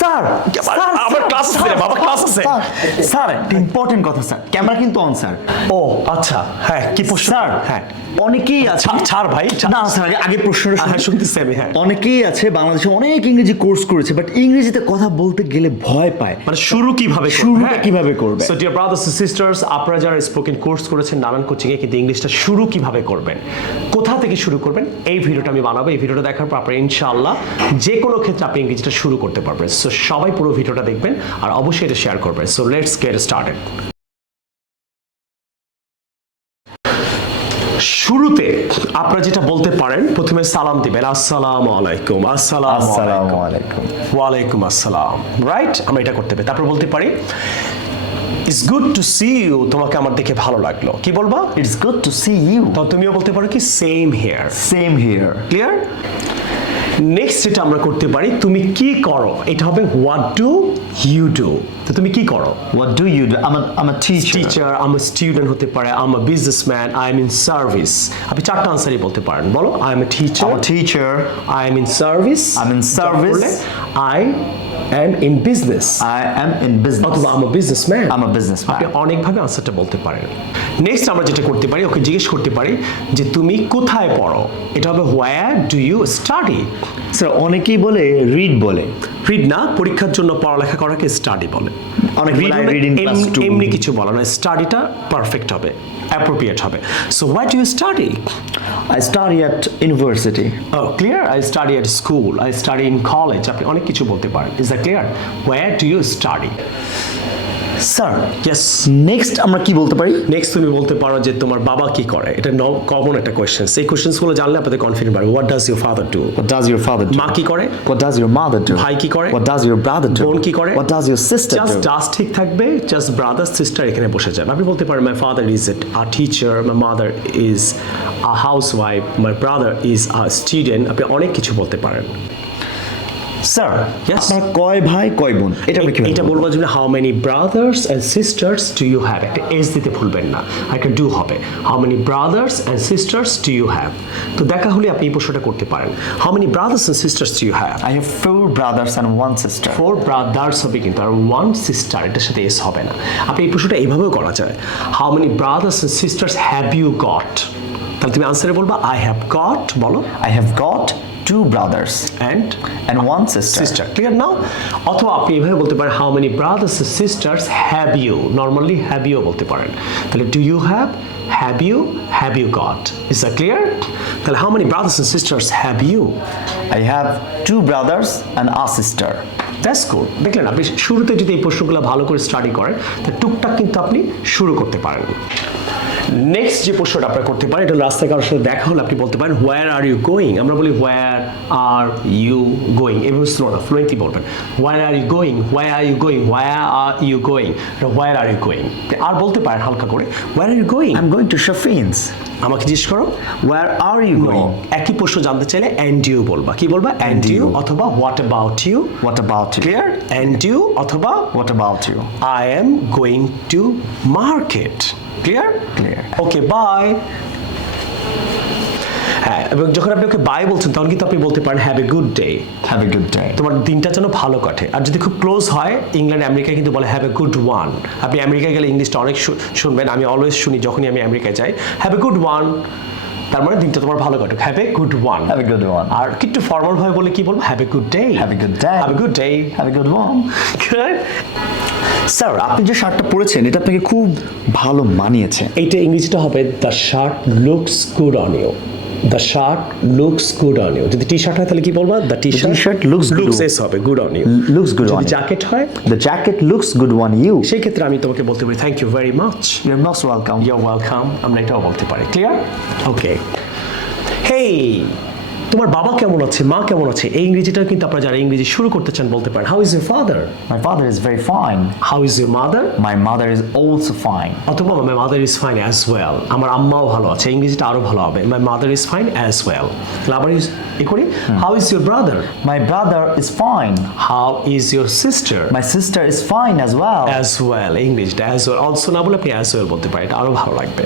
Sir আমার class আছে রে বাবা, ক্লাস আছে। স্যার একটা ইম্পর্টেন্ট কথা স্যার, ক্যামেরা কিন্তু অন স্যার। ও আচ্ছা, হ্যাঁ কি প্রশ্ন? স্যার হ্যাঁ অনেকেই আছে, ছাড় ভাই, না স্যার আগে প্রশ্নটা হ্যাঁ শুনতেছি আমি। হ্যাঁ অনেকেই আছে বাংলাদেশে অনেক ইংরেজি কোর্স করেছে, বাট ইংরেজিতে কথা বলতে গেলে ভয় পায়, মানে শুরু কিভাবে করবে, শুরুটা হ্যাঁ। কিভাবে করবে। So dear brothers and sisters, আপনারা যারা স্পোকেন কোর্স করেছেন নানান কোচিং এ, কিন্তু ইংলিশটা শুরু কিভাবে করবেন, কোথা থেকে শুরু করবেন, এই ভিডিওটা আমি বানাবো। এই ভিডিওটা দেখার পর আপনারা ইনশাআল্লাহ যে কোনো ক্ষেত্রে আপনি ইংরেজিটা শুরু করতে পারবেন। সো সবাই পুরো ভিডিওটা দেখবেন আর অবশ্যই এটা শেয়ার করবেন। So let's get started. শুরুতে আপনারা যেটা বলতে পারেন, প্রথমে সালাম দিবেন, আসসালামু আলাইকুম। আসসালামু আলাইকুম। ওয়ালাইকুম আসসালাম, রাইট। আমরা এটা করতে পারি। তারপর বলতে পারি it's good to see you, তোমাকে আমার দেখে ভালো লাগলো। কি বলবা? It's good to see you. তো তুমিও বলতে পারো কি same here. Same here. Clear? Next যেটা আমরা করতে পারি, তুমি কি করো, এটা হবে হোয়াট ডু ইউ ডু। তো তুমি কি করো? What do you do? I'm a teacher. Teacher, I am a student হতে পারে, I am a businessman, I am in service. আপনি চারটা আনসারই বলতে পারেন। বলো, I M a teacher, I'm a teacher. I am in service. I'm in service. I am in business. I am in business. অথবা I'm a businessman. I'm a businessman. আপনি অনেকভাবে আনসারটা বলতে পারেন। নেক্সট আমরা যেটা করতে পারি, ওকে জিজ্ঞেস করতে পারি যে তুমি কোথায় পড়ো। এটা হবে where do you study? Sir অনেকেই বলে রিড বলে। রিড না, পরীক্ষার জন্য পড়ালেখা করাকে স্টাডি বলে। অনেক Read বলে মানে read in class 2. এমনি কিছু বলা না, স্টাডিটা পারফেক্ট হবে, অ্যাপ্রোপ্রিয়েট হবে। So where do you study? I study at university. Oh, clear? I study at school. I study in college. আপনি অনেক কিছু বলতে পারেন। Is that clear? Where do you study? Sir Yes. Next আমরা কি বলতে পারি? নেক্সট তুমি বলতে পারো যে তোমার বাবা কি করে। এটা কমন একটা কোয়েশ্চেন। এই কোয়েশ্চেনগুলো জানলে আপনাদের কনফিডেন্ট বাড়বে। What does your father do? What does your father do? মা কি করে? What does your mother do? ভাই কি করে? What does your brother do? বোন কি করে? What does your sister just do? ডাস ঠিক থাকবে, জাস্ট ব্রাদার সিস্টার এখানে বসে যাবে। আপনি বলতে পারেন my father is a teacher, my mother is a housewife, my brother is a student. আপনি অনেক কিছু বলতে পারেন। Sir Yes. আপনার কয় ভাই কয় বোন? এটা আমরা কিভাবে এটা বলবো? বলবো যে how many brothers and sisters do you have. একটা এস দিতে ভুলবেন না, একটা ডু হবে। How many brothers and sisters do you have. তো দেখা হলে আপনি এই প্রশ্নটা করতে পারেন, how many brothers and sisters do you have. I have 4 brothers and 1 sister. 4 brothers হবে কিন্তু, আর 1 সিস্টার, এটার সাথে এস হবে না। আপনি এই প্রশ্নটা এইভাবেও করা যায়, how many brothers and sisters have you got. তাহলে তুমি আনসারে বলবা আই হ্যাভ গট, বলো। I have got 2 brothers and 1 sister. Sister. Clear now? অথবা আপনি এভাবে বলতে পারেন, how many brothers and sisters have you. Normally have you বলতে পারেন। তাহলে do you have you got. Is that clear? তাহলে how many brothers and sisters have you? I have 2 brothers and a sister. That's good. দেখলেন, আপনি শুরুতে যদি এই প্রশ্নগুলো ভালো করে স্টাডি করেন, তাহলে টুকটাক কিন্তু আপনি শুরু করতে পারেন। নেক্সট যে প্রশ্নটা আপনারা করতে পারেন, এটা রাস্তায় কারোর সাথে দেখা হলে আপনি বলতে পারেন হোয়ার আর ইউ গোয়িং। আমরা বলি হোয়ার আর ইউ গোয়িং, এভাবে স্লো না, ফ্লুয়েন্টলি বলবেন। Where are you going, where are you going, where are you going, where are you going. আর বলতে পারেন হালকা করে, where are you going. I'm going to Shafine's. আমাকে জিজ্ঞেস করো Where are you going? একই প্রশ্ন জানতে চাইলে and you বলবা। কি বলবা? and you অথবা what about you। What about you? Clear? and you অথবা What about you? I am going to market. Clear? Clear. Okay, bye. হ্যাঁ, এবং যখন আপনি ওকে বাই বলছেন তখন কিন্তু আপনি বলতে পারেন have a good day. Have a good day. তোমার দিনটা যেন ভালো কাটে। আর যদি খুব ক্লোজ হয়, ইংল্যান্ড আমেরিকায় কিন্তু বলে হ্যাভ এ গুড ওয়ান। আপনি আমেরিকায় গেলে ইংলিশটা অনেক শুনবেন, আমি অলওয়েজ শুনি যখনই আমি আমেরিকায় যাই, হ্যাভ এ গুড ওয়ান। তার মানে দিনটা তোমার ভালো কাটুক, have a good one. Have a good one. আর একটু ফর্মাল ভাবে বলে কি বলবো? Have a good day. Have a good day. Have a good day. Have a good one. Sir আপনি যে শার্টটা পরেছেন এটা আপনাকে খুব ভালো মানিয়েছে। এইটা ইংরেজিটা হবে the shirt looks good on you. The shirt looks good on you. যদি টি শার্ট হয় তাহলে কি বলবা? The T shirt looks good. Looks s হবে, good on you. Looks good on যদি you. জ্যাকেট হয়, The jacket looks good on you. সেই ক্ষেত্রে আমি তোমাকে বলতে পারি thank you very much. You're most welcome. You're welcome. আমরা এটাও বলতে পারি। ক্লিয়ার? ওকে। হেই, তোমার বাবা কেমন আছে, মা কেমন আছে, এই ইংরেজিটা কিন্তু আপনারা যারা ইংরেজি শুরু করতে চান বলতে পারেন। How is your father? My father is very fine. How is your mother? My mother is also fine. অথবা my mother is fine as well. আমার আম্মাও ভালো আছে, ইংরেজিটা আরো ভালো হবে, my mother is fine as well. আবার এ করি, how is your brother? My brother is fine. How is your sister? My sister is fine as well. As well. ইংলিশটা অ্যাজ ওয়েল অলসো না বলে আপনি অ্যাজ ওয়েল বলতে পারেন, এটা আরো ভালো লাগবে।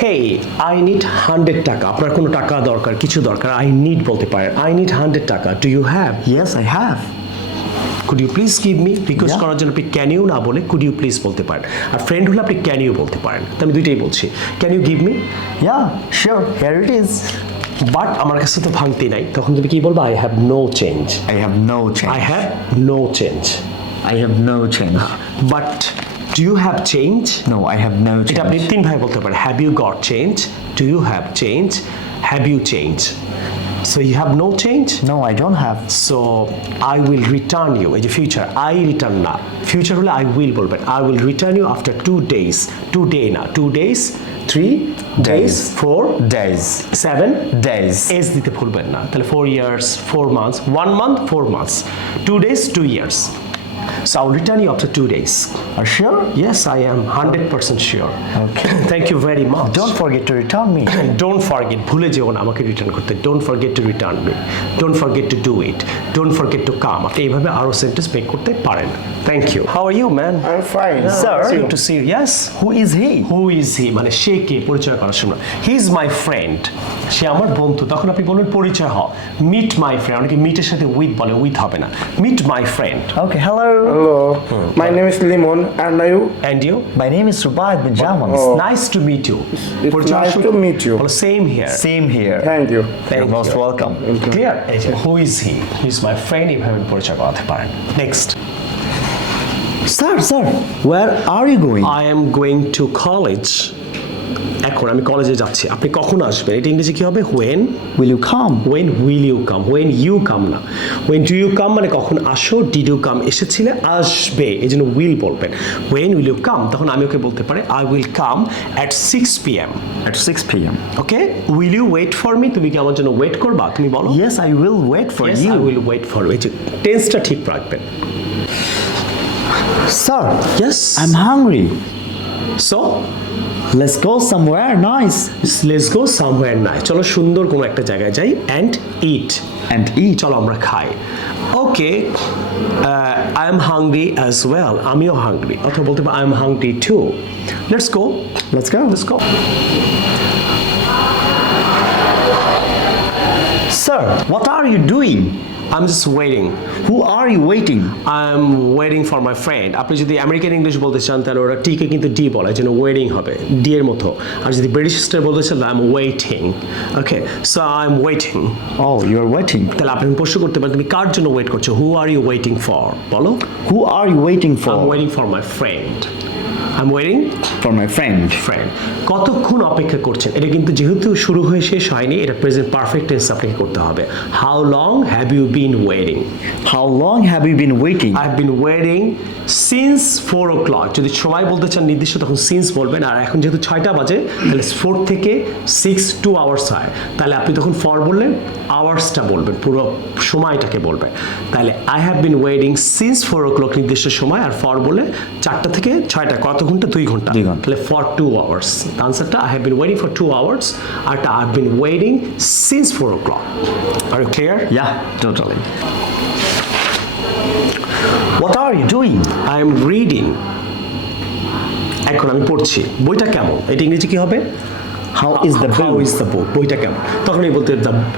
হেই, আই নিড 100 টাকা। আপনার কোনো টাকা দরকার, কিছু দরকার, আই নিড বলতে পারেন। আই নিড 100 টাকা। Do you have? Yes, I have. Could you please give me request Yeah. করার জন্য আপনি ক্যান ইউ না বলে কুড ইউ প্লিজ বলতে পারেন, আর ফ্রেন্ড হলে আপনি ক্যান ইউ বলতে পারেন। তো আমি দুইটাই বলছি, can you give me, Yeah, sure. Here it is. But আমার কাছে তো ভাঙতি নাই, তখন তুমি কি বলবো? I have no change. I have no change. I have no change. I have no change. But do you have change? No, I have no এটা আপনি change. তিন ভাবে বলতে পারেন, have you got change, do you have change, have you change. So you have no change, No, I don't have. So I will return you. এই যে future, I return না, future হলে আই উইল বলবেন, I will return you after 2 days, 2 day না, 2 days, 3 days, 4 Days. 7 Days. Age দিতে ভুলবেন না, তাহলে 4 years 4 months, 1 month 4 months, 2 days 2 years. So I'll return you after 2 days. Are you sure? Yes, I am 100% sure. Okay. Thank you very much. Don't forget to return me. Don't forget, ভুলে যেও না আমাকে return করতে। Don't forget to return me. Don't forget to do it. Don't forget to come. আপনি এইভাবে আরো sentence make করতে পারেন। Thank you. How are you, man? I'm fine. Sir. Good to see you. Yes. Who is he? Who is he? মানে সে কে, পরিচয় করার সময় he is my friend, সে আমার বন্ধু। তখন আপনি বলবেন পরিচয় হও, মিট মাই ফ্রেন্ড। অনেকে মিটের সাথে উইথ বলে, উইথ হবে না, meet my friend. Okay, hello. Hello. My name is Limon, and you? And you? My name is Rubaid bin Jamal. Oh. Nice to meet you. It's nice to meet you. Same here. Same here. Thank you. You're most welcome. Clear? Who is he? He is my friend. এইভাবে পরিচয় করাতে পারেন। Next. Sir, where are you going? I am going to college. এখন আমি কলেজে যাচ্ছি। আপনি কখন আসবেন? এটা ইংরেজি কি হবে? When? Will you come? When will you come? When you come না। When do you come মানে কখন আসো, did you come এসেছিলে, আসবে, এই জন্য will বলবেন। When will you come? তখন আমি ওকে বলতে পারি I will come at 6 p.m. At 6 p.m. Okay? Will you wait for me? তুমি কি আমার জন্য ওয়েট করবা? তুমি বলো। Yes, I will wait for Yes, you. I will wait for you। এই যে টেন্সটা ঠিক রাখবেন। Sir, Yes. I'm hungry. So, Let's go somewhere nice let's go somewhere nice. চলো সুন্দর কোনো একটা জায়গায় যাই and eat. and eat. চলো আমরা খাই। Okay, I am hungry as well. আমিও হাংরি। অথবা বলতে পারি I am hungry too. Let's go. Let's go. Let's go. Sir, what are you doing? I'm just waiting. Who are you waiting? I'm waiting for my friend. আপনি যদি American English বলতে চান তাহলে ওরা টিকে কিন্তু ডি বলে, যেন ওয়েটিং হবে, ডি এর মতো। আর যদি ব্রিটিশ স্টাইল বলতে চান I'm waiting. Okay, so I'm waiting. Oh, you're waiting. তাহলে আপনি প্রশ্ন করতে পারেন তুমি কার জন্য ওয়েট করছো? Who are you waiting for? বলো। Who are you waiting I'm for? waiting for my friend. I'm waiting For my friend. friend. কতক্ষণ অপেক্ষা করছেন? এটা কিন্তু যেহেতু শুরু হয়ে শেষ হয়নি, এটা প্রেজেন্ট পারফেক্ট টেন্স আপনাকে করতে হবে। How long have you been waiting? How long have you been waiting? I've been waiting since 4 o'clock. যদি সময় বলতে চান নির্দিষ্ট তখন since বলবেন, আর এখন যেহেতু 6টা বাজে তাহলে 4 থেকে 6 2 hours হয়, তাহলে আপনি তখন for বললেন আওয়ার্সটা বলবেন, পুরো সময়টাকে বলবেন। তাহলে I have been waiting since 4 o'clock নির্দিষ্ট সময়, আর for বলে 4টা থেকে 6টা, কত ঘন্টা? 2 ঘন্টা। 2 ঘন্টা। তাহলে for 2 hours। আনসারটা I have been waiting for 2 hours, R I've been waiting since 4 o'clock. Are you clear? Yeah, totally. What are you doing? I am reading. এখন আমি পড়ছি। বইটা কেমন? এটা ইংরেজি কি হবে? How is the How book? is the book? বইটা কেমন? তখন এই বলতে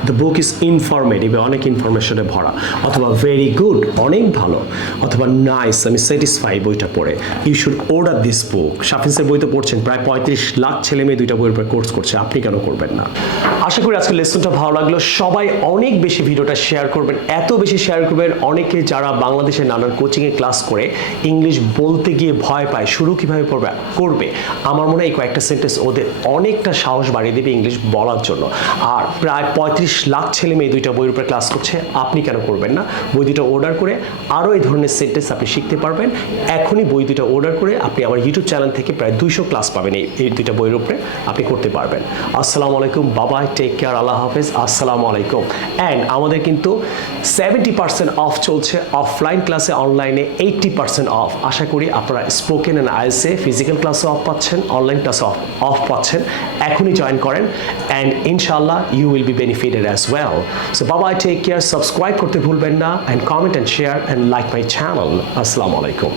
the book is informative, অনেক ইনফরমেশনে ভরা, অথবা very good, অনেক ভালো, অথবা nice, আমি স্যাটিসফাই বইটা পড়ে। You should order this book. শাফিন্সের বই তো পড়ছেন, প্রায় 35 লাখ ছেলে মেয়ে দুইটা বইয়ের উপর কোর্স করছে, আপনি কেন করবেন না? আশা করি আজকের লেসনটা ভালো লাগলো। সবাই অনেক বেশি ভিডিওটা শেয়ার করবেন, এত বেশি শেয়ার করবেন অনেকে যারা বাংলাদেশের নানান কোচিংয়ে ক্লাস করে ইংলিশ বলতে গিয়ে ভয় পায়, শুরু কিভাবে করবে। আমার মনে হয় এই কয়েকটা সেন্টেন্স ওদের অনেকটা সাহস বাড়িয়ে দেবে ইংলিশ বলার জন্য। আর প্রায় 35 লাখ ছেলে মেয়ে দুইটা বইয়ের উপরে ক্লাস করছে, আপনি কেন করবেন না? বই দুটো অর্ডার করে আরও এই ধরনের সেন্টেন্স আপনি শিখতে পারবেন। এখনই বই দুটো অর্ডার করে আপনি আমার ইউটিউব চ্যানেল থেকে প্রায় 200 ক্লাস পাবেন এই দুইটা বইয়ের উপরে, আপনি করতে পারবেন। আসসালামু আলাইকুম, বাবাই, টেক কেয়ার, আল্লাহ হাফেজ, আসসালামু আলাইকুম। অ্যান্ড আমাদের কিন্তু 70% অফ চলছে অফলাইন ক্লাসে, অনলাইনে 80% অফ। আশা করি আপনারা স্পোকেন অ্যান্ড আইএলটিএস এ ফিজিক্যাল ক্লাসে অফ পাচ্ছেন, অনলাইন ক্লাসে অফ পাচ্ছেন। এখনই জয়েন করেন অ্যান্ড ইনশাআল্লাহ you will be benefited as well. So bye bye, take care, subscribe করতে ভুলবেন না, and comment and share and like my channel. আসসালামু আলাইকুম।